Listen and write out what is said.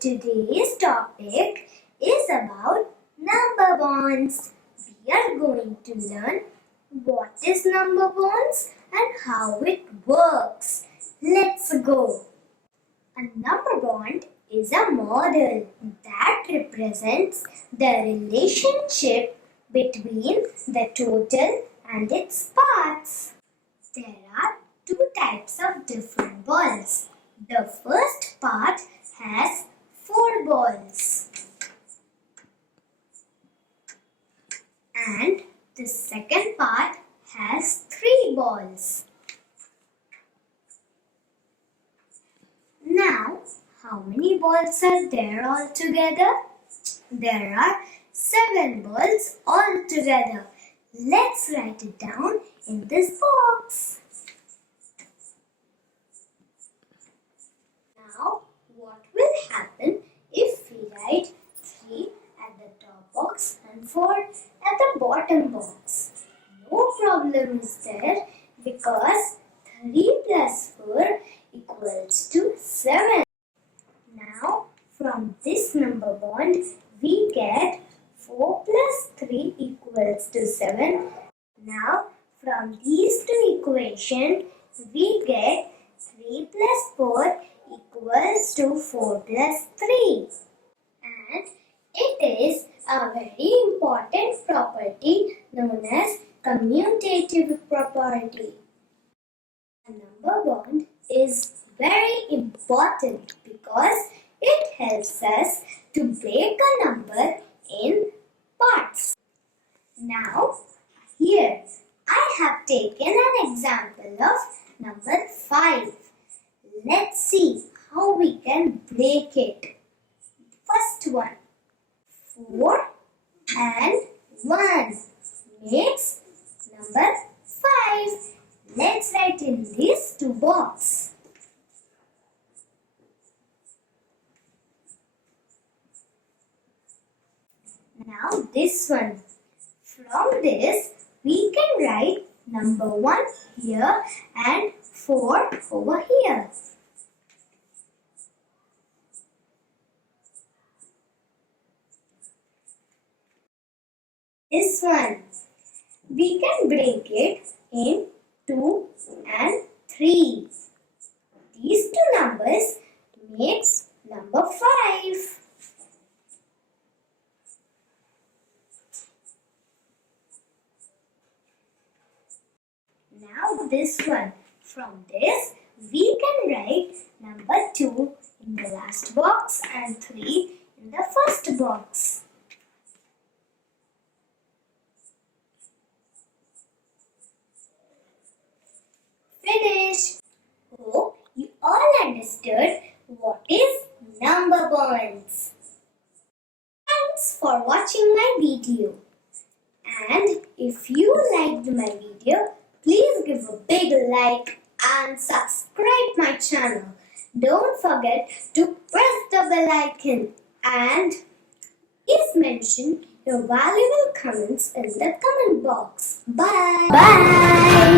Today's topic is about number bonds. We are going to learn what is number bonds and how it works. Let's go. A number bond is a model that represents the relationship between the total and its parts. There are two types of different balls. The first part has 4 balls and the second part has 3 balls. Now, how many balls are there altogether? There are 7 balls altogether. Let's write it down in this box. Now, what will happen if we write 3 at the top box and 4 at the bottom box? No problem is there because 3 plus 4 equals to 7. Now, from this number bond, we get 4 plus 3 equals to 7. Now, from these two equations, we get 3 plus 4 equals to 4 plus 3. And it is a very important property known as commutative property. A number bond is very important because it helps us to break a number in parts. Now, here I have taken an example of number 5. Let's see how we can break it. First one, 4 and 1 makes number 5. Let's write in these two boxes. Now this one. From this, we can write number 1 here and 4 over here. This one, we can break it in 2 and 3. These two numbers makes number 5. Now this one, from this we can write number 2 in the last box and 3 in the first box. Finish! Hope you all understood what is number bonds. Thanks for watching my video. And if you liked my video, please give a big like and subscribe my channel. Don't forget to press the bell icon and please mention your valuable comments in the comment box. Bye. Bye.